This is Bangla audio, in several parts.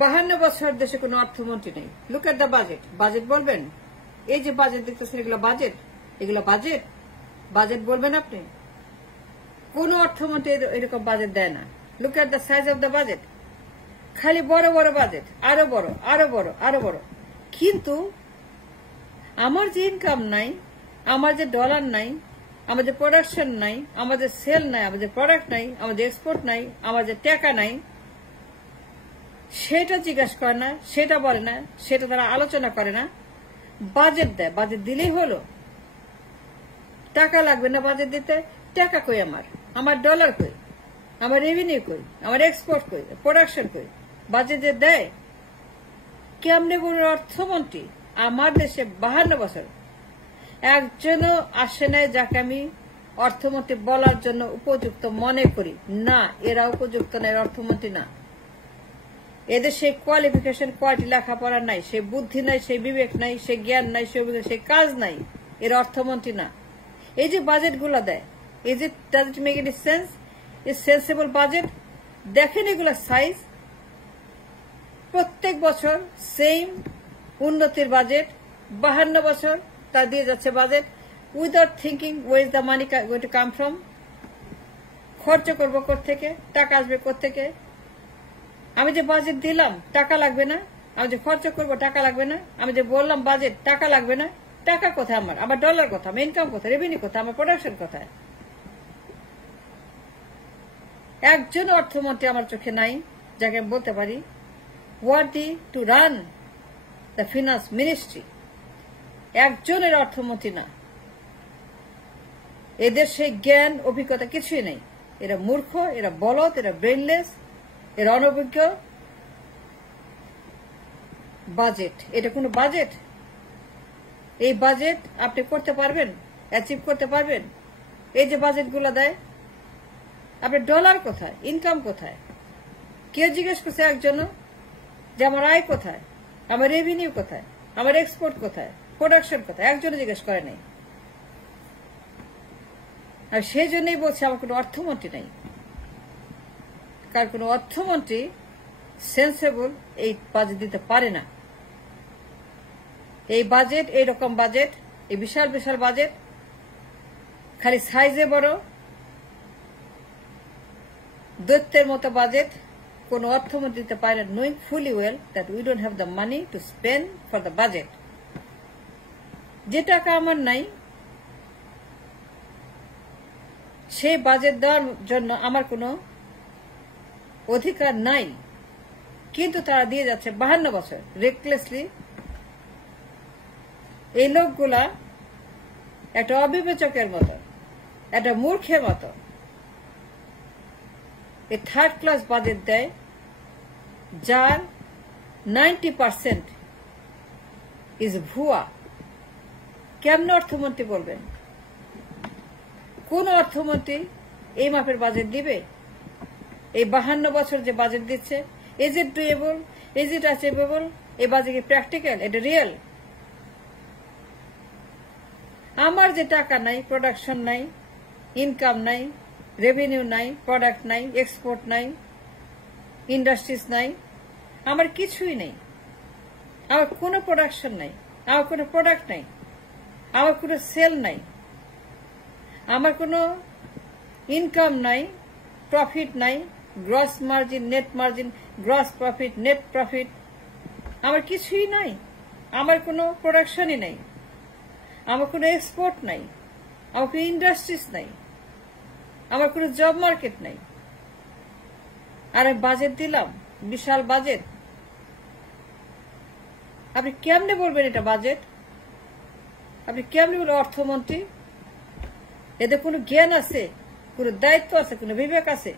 52 বছর দেশে কোনো অর্থমন্ত্রী নেই। Look at the budget. Budget বলবেন? এই যে বাজেট দেখতেছেন, এগুলো বাজেট, এগুলো বাজেট, বাজেট বলবেন আপনি? কোন অর্থমন্ত্রী এরকম বাজেট দেয় না। Look at the size of the budget. খালি বড় বড় বাজেট, আরো বড়, আরো বড়, আরো বড়। কিন্তু আমার যে ইনকাম নাই, আমার যে ডলার নাই, আমার যে প্রোডাকশন নাই, আমাদের সেল নাই, আমাদের প্রোডাক্ট নাই, আমাদের এক্সপোর্ট নাই, আমাদের টাকা নাই, সেটা জিজ্ঞাসা করে না, সেটা বলে না, সেটা তারা আলোচনা করে না। বাজেট দেয়, বাজেট দিলেই হলো। টাকা লাগবে না বাজেট দিতে? টাকা কই আমার ডলার কই, আমার রেভিনিউ কই, আমার এক্সপোর্ট কই, প্রোডাকশন কই? বাজেট যে দেয় কেমনে কোন অর্থমন্ত্রী আমার দেশে 52 বছর একজনও আসে নাই যাকে আমি অর্থমন্ত্রী বলার জন্য উপযুক্ত মনে করি না। এরা উপযুক্ত না, এরা অর্থমন্ত্রী না। এদের সেই কোয়ালিফিকেশন, কোয়ালিটি, লেখাপড়া নাই, সেই বুদ্ধি নাই, সেই বিবেক নাই, সেই জ্ঞান নাই, সেই কাজ নাই। এরা অর্থমন্ত্রী না। এই যে বাজেট গুলা দেয়, is it, does it make any sense? Is sensible budget? দেখেন এগুলা সাইজ। প্রত্যেক বছর সেম উন্নতির বাজেট, 52 বছর তা দিয়ে যাচ্ছে budget, without thinking where is the money going to come from. খরচ করবো কোত্থেকে, টাকা আসবে কোত্থেকে? আমি যে বাজেট দিলাম টাকা লাগবে না, আমি যে খরচ করবো টাকা লাগবে না, আমি যে বললাম বাজেট টাকা লাগবে না, টাকা কোথায় আমার ডলার কোথায়, আমার ইনকাম কোথায়, রেভিনিউ কোথায়, আমার প্রোডাকশন কোথায়? একজন অর্থমন্ত্রী আমার চোখে নাই যাকে আমি বলতে পারি worthy to run the finance ministry. একজনের অর্থমন্ত্রী না। এদের সেই জ্ঞান অভিজ্ঞতা কিছুই নেই। এরা মূর্খ, এরা বলদ, এরা ব্রেনলেস, এরা অনভিজ্ঞ। বাজেট, এটা কোনো বাজেট? এই বাজেট আপনি করতে পারবেন, অ্যাচিভ করতে পারবেন? এই যে বাজেট গুলো দেয়, আপনার ডলার কোথায়, ইনকাম কোথায়? কেউ জিজ্ঞেস করছে একজন যে আমার আয় কোথায়, আমার রেভিনিউ কোথায়, আমার এক্সপোর্ট কোথায়, প্রোডাকশন কোথায়? একজনও জিজ্ঞেস করে নাই। আর সেই জন্যই বলছে আমার কোনো অর্থমন্ত্রী নাই। কারণ কোনো অর্থমন্ত্রী সেন্সেবল এই বাজেট দিতে পারে না। এই বাজেট, এইরকম বাজেট, এই বিশাল বিশাল বাজেট, খালি সাইজে বড়, দৈত্যের মতো বাজেট কোন অর্থমন্ত্রী দিতে পারে না, knowing fully well that we don't have the money to spend for the budget. যে টাকা আমার নাই, সেই বাজেট দেওয়ার জন্য আমার কোনো অধিকার নাই। কিন্তু তারা দিয়ে যাচ্ছে 52 বছর রেকলেসলি। এই লোকগুলা একটা অবিবেচকের মতো, একটা মূর্খের মতো এই থার্ড ক্লাস বাজেট দেয়, যার 90% ইজ ভুয়া। কেমন অর্থমন্ত্রী বলবেন? কোন অর্থমন্ত্রী এই মাপের বাজেট দিবে? এই 52 বছর যে বাজেট দিচ্ছে, is it doable, is it achievable? এই বাজেট কি প্র্যাকটিক্যাল, এটা রিয়েল? আমার যে টাকা নাই, প্রোডাকশন নাই, ইনকাম নাই, রেভিনিউ নাই, প্রোডাক্ট নাই, এক্সপোর্ট নাই, ইন্ডাস্ট্রিজ নাই, আমার কিছুই নেই। আমার কোনো প্রোডাকশন নাই, আমার কোনো প্রোডাক্ট নাই, আমার কোনো সেল নাই, আমার কোনো ইনকাম নাই, প্রফিট নাই, gross margin, net margin, gross profit, net profit, আমার কিছুই নাই। আমার কোনো প্রোডাকশনই নাই, আমার কোনো এক্সপোর্ট নাই, আমার কোনো ইন্ডাস্ট্রিজ নাই, আমার কোনো জব মার্কেট নাই। আর আমি বাজেট দিলাম, বিশাল বাজেট। আপনি কেমনে বলবেন এটা বাজেট? আপনি কেমনে বলবেন অর্থমন্ত্রী? এদের কোনো জ্ঞান আছে, কোনো দায়িত্ব আছে, কোনো বিবেক আছে?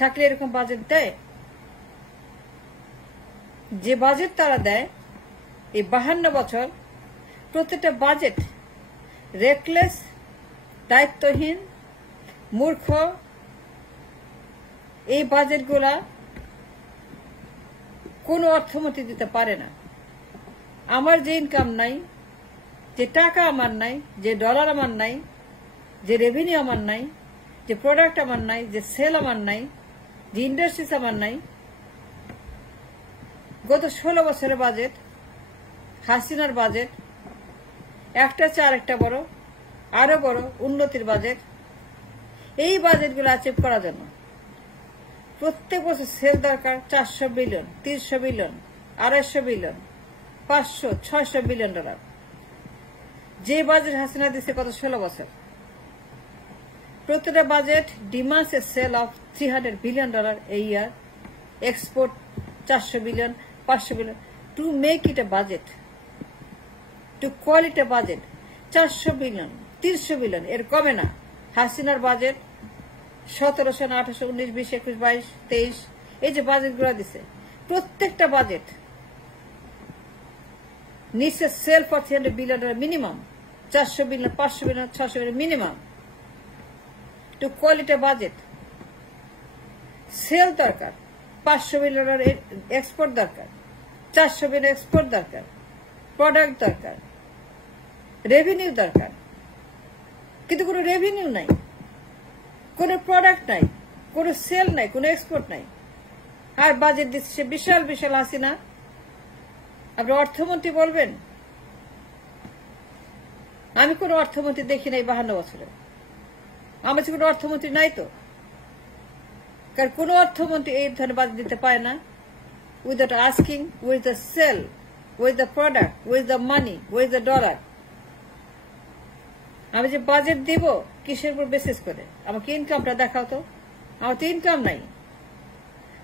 থাকলে এরকম বাজেট দেয়? যে বাজেট তারা দেয় এই 52 বছর, প্রত্যেকটা বাজেট রেকলেস, দায়িত্বহীন, মূর্খ। এই বাজেটগুলা কোন অর্থমন্ত্রী দিতে পারে না। আমার যে ইনকাম নাই, যে টাকা আমার নাই, যে ডলার আমার নাই, যে রেভিনিউ আমার নাই, যে প্রোডাক্ট আমার নাই, যে সেল আমার নাই, যে ইন্ডাস্ট্রিজ আমার নাই, গত 16 বছরের বাজেট, হাসিনার বাজেট একটা চেয়ে আরেকটা বড়, আরো বড় উন্নতির বাজেট। এই বাজেটগুলো অ্যাচিভ করার জন্য প্রত্যেক বছর সেল দরকার 400 billion, 300 billion, 250 billion, 500, 600 billion dollar. যে বাজেট হাসিনা দিচ্ছে গত 16 বছর, প্রতিটা budget demands a sale of $300 billion এই year, export 400 billion, 500 billion. To make it a budget, to call it a budget, 400 billion, 300 billion এর কমে না। হাসিনার বাজেট 17 সাল, 18, 19, 20, 21, 22, 23 এই যে বাজেটগুলো দিছে, প্রত্যেকটা বাজেট নিচে sale for $300 billion minimum, 400 billion, 500 billion, 600 billion minimum. To call it a budget, sale দরকার 500 বিলিয়ন এক্সপোর্ট দরকার, 400 বিলিয়ন এক্সপোর্ট দরকার, প্রোডাক্ট দরকার, রেভিনিউ দরকার। কিন্তু কোনো রেভিনিউ নাই, কোনো প্রোডাক্ট নাই, কোনো সেল নাই, কোনো এক্সপোর্ট নাই। আর বাজেট দিচ্ছে বিশাল বিশাল হাসিনা। আপনি অর্থমন্ত্রী বলবেন? আমি কোনো অর্থমন্ত্রী দেখি নাই 52 বছরে। আমার কোনো অর্থমন্ত্রী নাই তো, কারণ কোনো অর্থমন্ত্রী এই ধরনের বাজেট দিতে পারে না without asking with the sale, with the product, with the money, with the dollar. আমি যে বাজেট দিব কিসের উপর বেসিস করে? আমাকে ইনকামটা দেখাও তো। আমার তো ইনকাম নাই,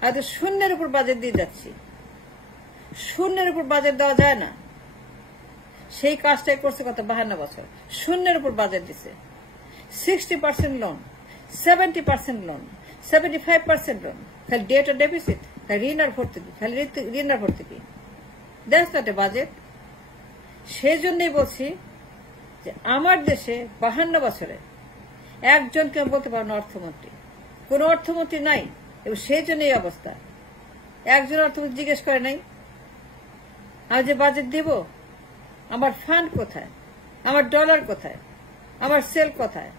আমি তো শূন্যের উপর বাজেট দিয়ে যাচ্ছি। শূন্যের উপর বাজেট দেওয়া যায় না। সেই কাজটাই করছে গত 52 বছর। শূন্যের উপর বাজেট দিছে। 60% লোন, 70% লোন, 75% লোন, খালি ডেট আর ডেফিসিট, খালি ঋণ আর ভর্তুকি, খালি ঋণ আর ভর্তুকি। That's not a budget. সেই জন্যই বলছি যে আমার দেশে 52 বছরে একজনকে বলতে পারবো না অর্থমন্ত্রী, কোন অর্থমন্ত্রী নাই। এবং সেই জন্য এই অবস্থা। একজন অর্থমন্ত্রী জিজ্ঞেস করে নাই আমি যে বাজেট দিব আমার ফান্ড কোথায়, আমার ডলার কোথায়, আমার সেল কোথায়,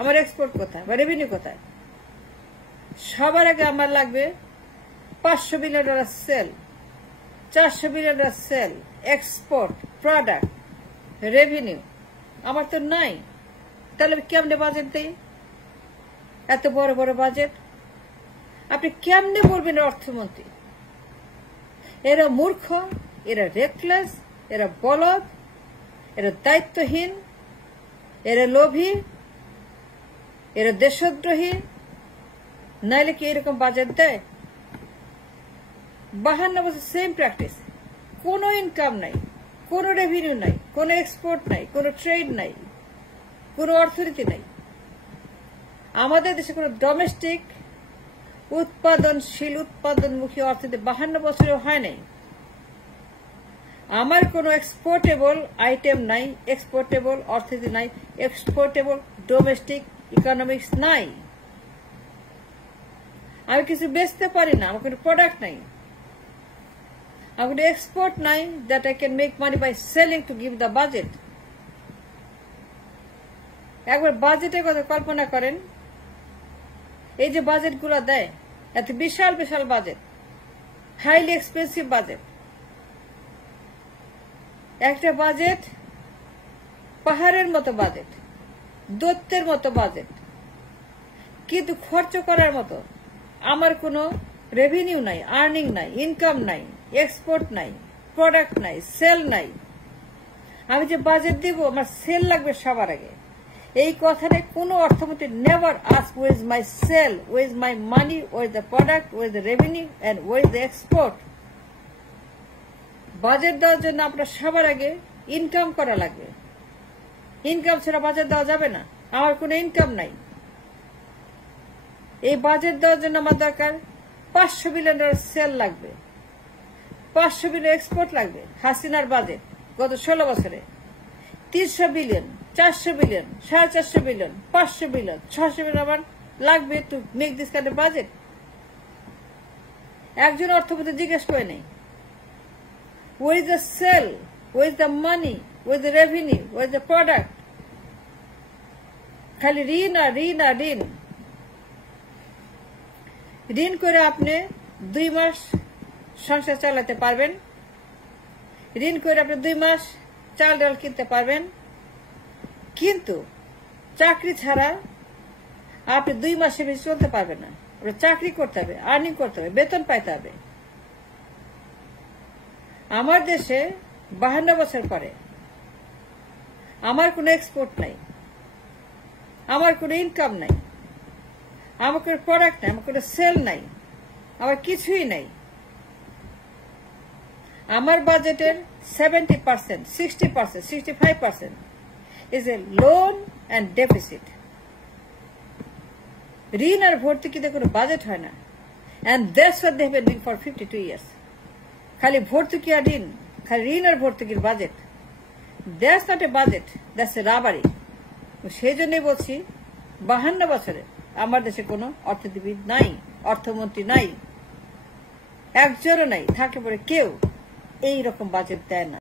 আমার এক্সপোর্ট কোথায়, বা রেভিনিউ কোথায়। সবার আগে আমার লাগবে $500 billion sale, $400 billion sale, export, product, revenue. আমার তো নাই। তাহলে কেমনে বাজেট দেই? এত বড় বড় বাজেট আপনি কেমনে বলবেন অর্থমন্ত্রী? এরা মূর্খ, এরা রেকলেস, এরা বলদ, এরা দায়িত্বহীন, এরা লোভী, এরা দেশদ্রোহী। নাইলে কি এরকম বাজেট দেয়? 52 বছর সেম প্র্যাকটিস। কোনো ইনকাম নাই, কোনো রেভিনিউ নাই, কোনো এক্সপোর্ট নাই, কোনো ট্রেড নাই, কোনো অর্থনীতি নাই। আমাদের দেশে কোনো ডোমেস্টিক উৎপাদনশীল উৎপাদনমুখী অর্থনীতি 52 বছরেও হয় নাই। আমার কোনো এক্সপোর্টেবল আইটেম নাই, এক্সপোর্টেবল অর্থনীতি নাই, এক্সপোর্টেবল ডোমেস্টিক ইকোনমিক্স নাই। আমি কিছু বেচতে পারি না, আমার কোনো প্রোডাক্ট নাই, আমার কোনো এক্সপোর্ট নাই that I can make money by selling to give the budget. একবার বাজেটের কথা কল্পনা করেন। এই যে বাজেটগুলো দেয়, এত বিশাল বিশাল বাজেট, হাইলি এক্সপেন্সিভ বাজেট। একটা বাজেট পাহাড়ের মতো বাজেট, দৈত্যের মতো বাজেট, কিন্তু খরচ করার মতো আমার কোনো রেভিনিউ নাই, আর্নিং নাই, ইনকাম নাই, এক্সপোর্ট নাই, প্রোডাক্ট নাই, সেল নাই। আমি যে বাজেট দিব আমার সেল লাগবে সবার আগে। এই কথাটা কোনো অর্থমন্ত্রী never ask where is my sale, where is my money, where is the product, where is the revenue and where is the export. Budget দেওয়ার জন্য আপনার সবার আগে ইনকাম করা লাগবে। ইনকাম ছাড়া বাজেট দেওয়া যাবে না। আমার কোনো ইনকাম নাই। এই বাজেট দেওয়ার জন্য আমার দরকার $500 বিলিয়ন সেল লাগবে, 500 বিলিয়ন এক্সপোর্ট লাগবে। হাসিনার বাজেট গত 16 বছরে 300 billion, 400 billion, 450 billion, 500 billion, 600 billion আমার লাগবে to make this kind of budget. একজন অর্থমন্ত্রী জিজ্ঞেস করে নেই where is the sell, where is the money, where is the revenue, where is the product। খালি ঋণ আর ঋণ আর ঋণ। ঋণ করে আপনি 2 মাস সংসার চালাতে পারবেন, ঋণ করে আপনি 2 মাস চাল ডাল কিনতে পারবেন, কিন্তু চাকরি ছাড়া আপনি 2 মাসের বেশি চলতে পারবেন না। আপনি চাকরি করতে হবে, আর্নিং করতে হবে, বেতন পাইতে হবে। আমার দেশে 52 বছর পরে আমার কোনো এক্সপোর্ট নাই, আমার কোনো ইনকাম নাই, আমার কোনো প্রোডাক্ট নাই, আমার কোনো সেল নাই, আমার কিছুই নাই। আমার বাজেটের 70%, 60%, 65% is a loan and deficit. ঋণ আর ভর্তুকিতে কোনো বাজেট হয় না, and that's what they have been doing for 52 years. খালি ভর্তুকি আর ঋণ, খালি ঋণ আর ভর্তুকির budget. That's not a budget, that's a robbery. সেই জন্যই বলছি 52 বছরে আমার দেশে কোনো অর্থনীতিবিদ নাই, অর্থমন্ত্রী নাই, একজনও নাই, থাকে পরে কেউ এইরকম বাজেট দেয় না।